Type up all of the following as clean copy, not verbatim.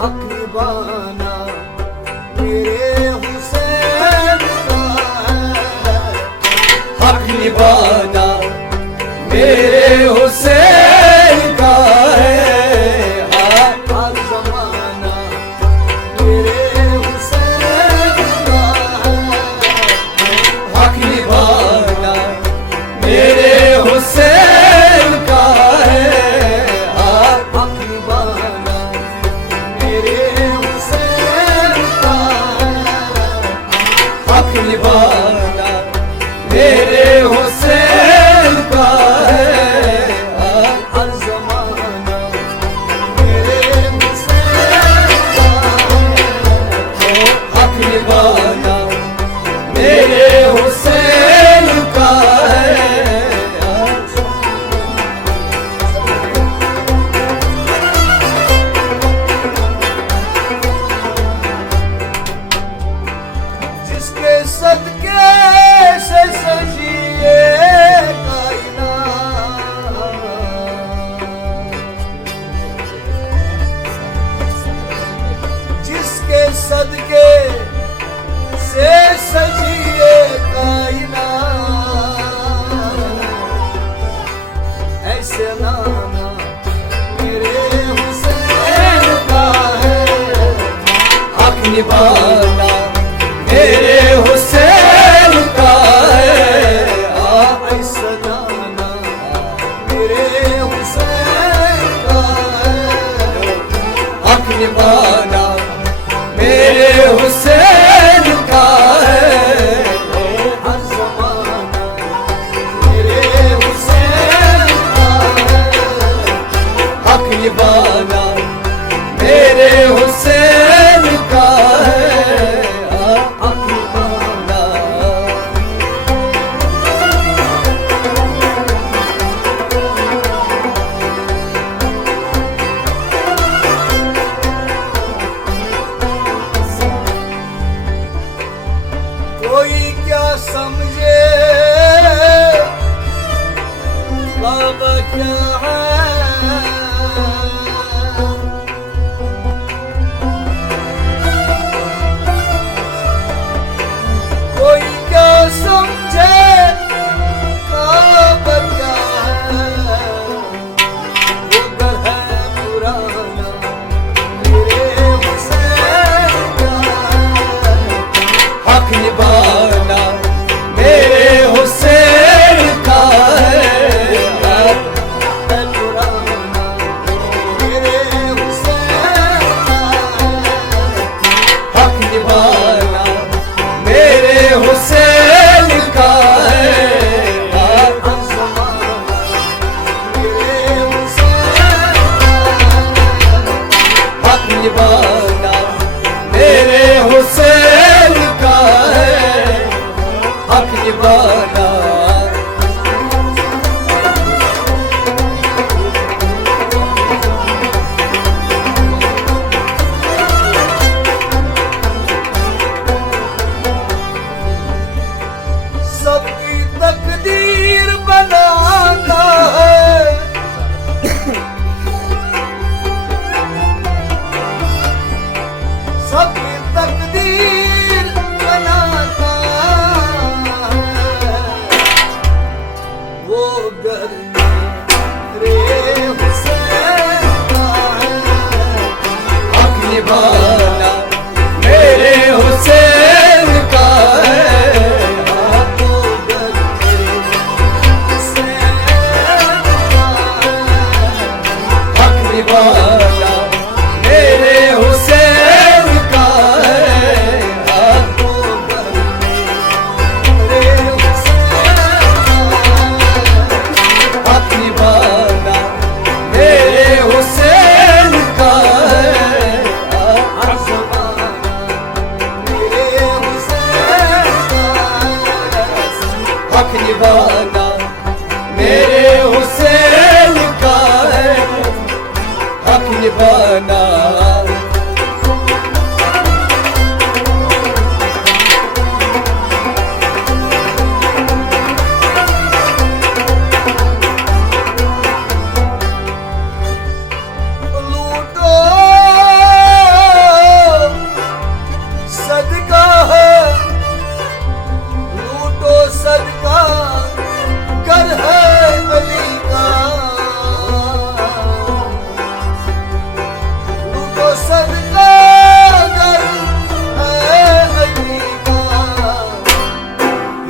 हक निभाना मेरे हुसैन का है, हक निभाना मेरे हुसैन का है। हर ज़माना मेरे हुसैन का है, हक निभाना मेरे हुसैन का है। हक निभाना मेरे हुसैन का है, हक निभाना मेरे हुसैन का है। हर ज़माना मेरे हुसैन का है, हक निभाना मेरे हुसैन का है। जिसके सदके से सजिए कायनात, जिसके सदके से सजिए कायनात, ऐसे नाना मेरे हुसैन का है, हक निभाना मेरे हुसैन का है। ऐसा नाना मेरे हुसैन का है, हक निभाना मेरे हुसैन का है। हर ज़माना मेरे हुसैन का है, हक निभाना मेरे हुसैन का है। हक निभाना कोई क्या समझे बाबा क्या है, कोई क्या समझे बाबा क्या है, वो घर है पुराना मेरे हुसैन का है, हक निभाना मेरे हुसैन का है। पुराना मेरे हुसैन का है, हक निभाना मेरे हुसैन का है। हर ज़माना मेरे हुसैन का है, हक निभाना मेरे हुसैन का है। हक निभाना सबकी तकदीर बनाता है, सबकी तकदीर बनाता है, वो घर मेरे हुसैन का है, हक निभाना मेरे हुसैन का है। वो घर मेरे हुसैन का है, हक निभाना मेरे हुसैन का है। वो घर मेरे हुसैन का है, हक निभाना मेरे हुसैन का है। हर सदका कर है अली का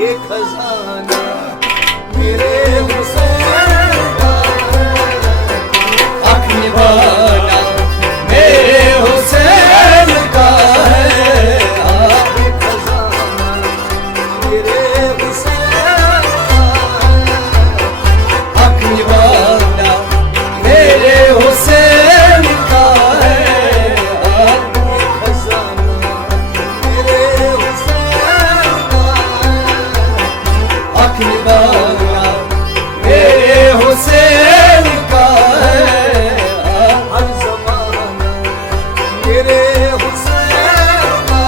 ये खजाना मेरे हुसैन का हक निभाना मेरे हुसैन का है। ये खजाना मेरे हुसैन का हक निभाना मेरे हुसैन का है। खजाना मेरे हुसैन का हक निभाना मेरे हुसैन का है। हर ज़माना मेरे हुसैन का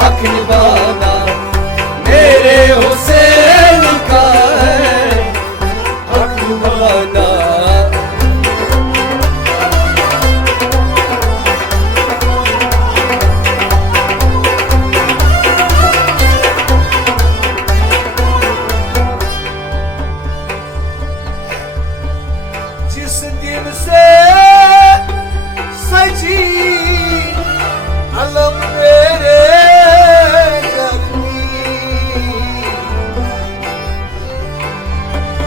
हक निभाना मेरे हुसैन का है। हक निभाना जिस दिन से सजी अलम मेरे गर्मी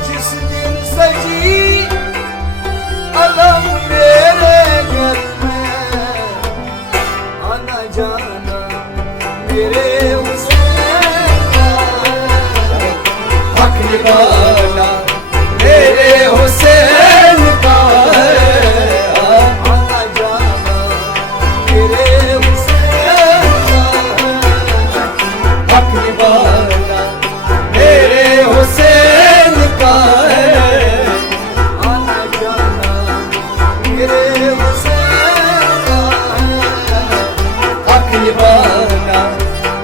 जिस दिन सजी अलम मेरे घर में आना जाना मेरे हुसैन का हक निभाना मेरे हुसैन का है। आना जाना मेरे हुसैन का हक निभाना मेरे हुसैन का है। आना जाना मेरे हुसैन का हक निभाना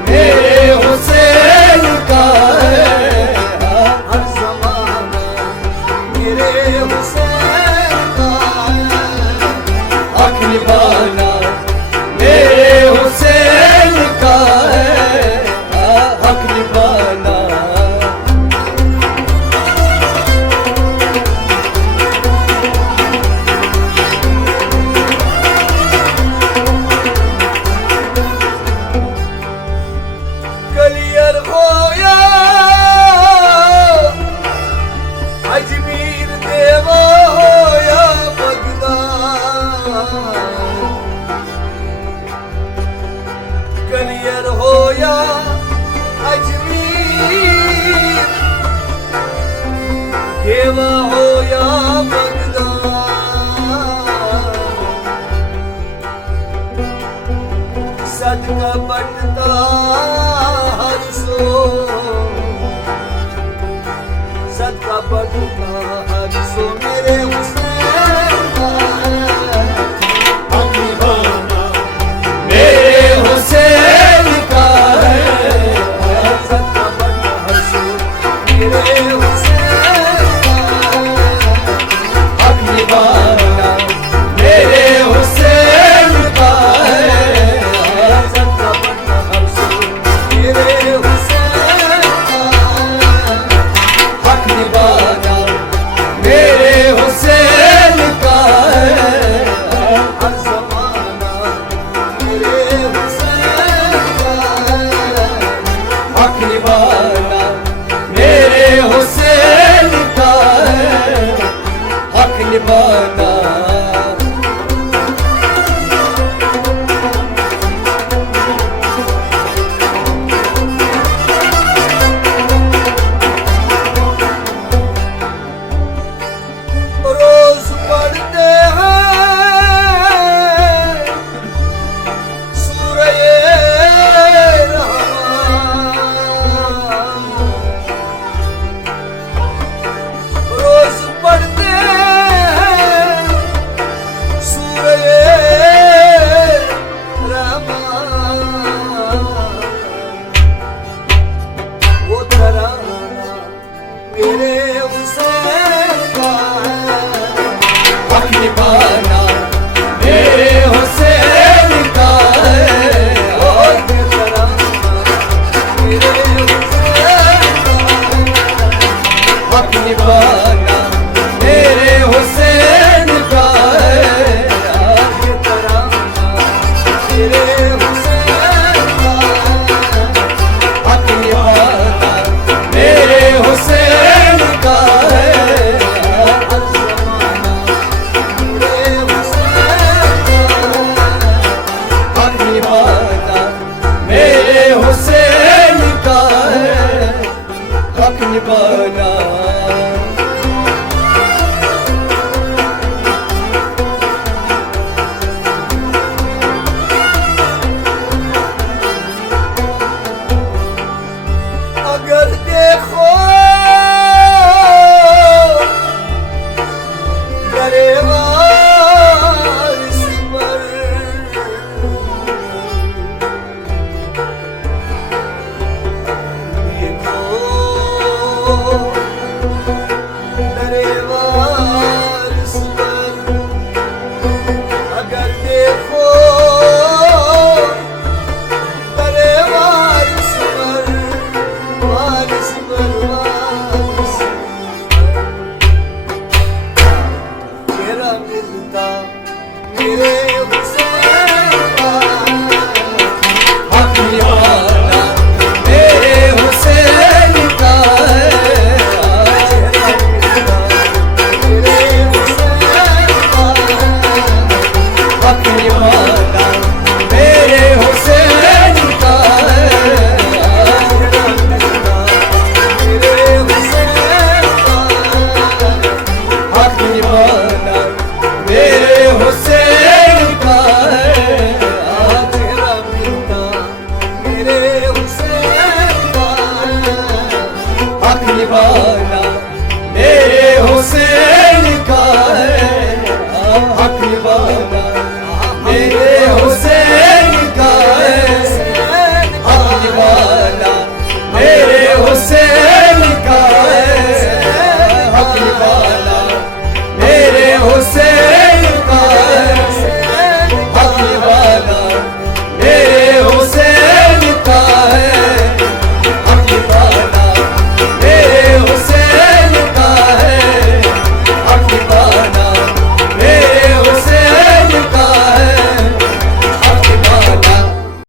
मेरे हुसैन का है। हर ज़माना मेरे हुसैन का हक निभाना मेरे हुसैन का है। हक निभाना कलियर होया अजमीर देवा होया बगदाद कलियर होया अजमीर देवा होया बगदाद सदका बटता हर सो सदका बटता हर सो मेरे हुसैन का हक निभाना मेरे हुसैन का है। सदका बटता हर सो मेरे हुसैन का हक निभाना मेरे हुसैन का है। सदका बटता हर सो मेरे हुसैन का हक निभाना मेरे हुसैन का है। हर ज़माना मेरे हुसैन का हक निभाना मेरे हुसैन का है। हक निभाना रोज पढ़ते हैं सूरह रहमान रोज पढ़ते हैं मेरे हुसैन का हक निभाना मेरे हुसैन का मेरे हुसैन का हक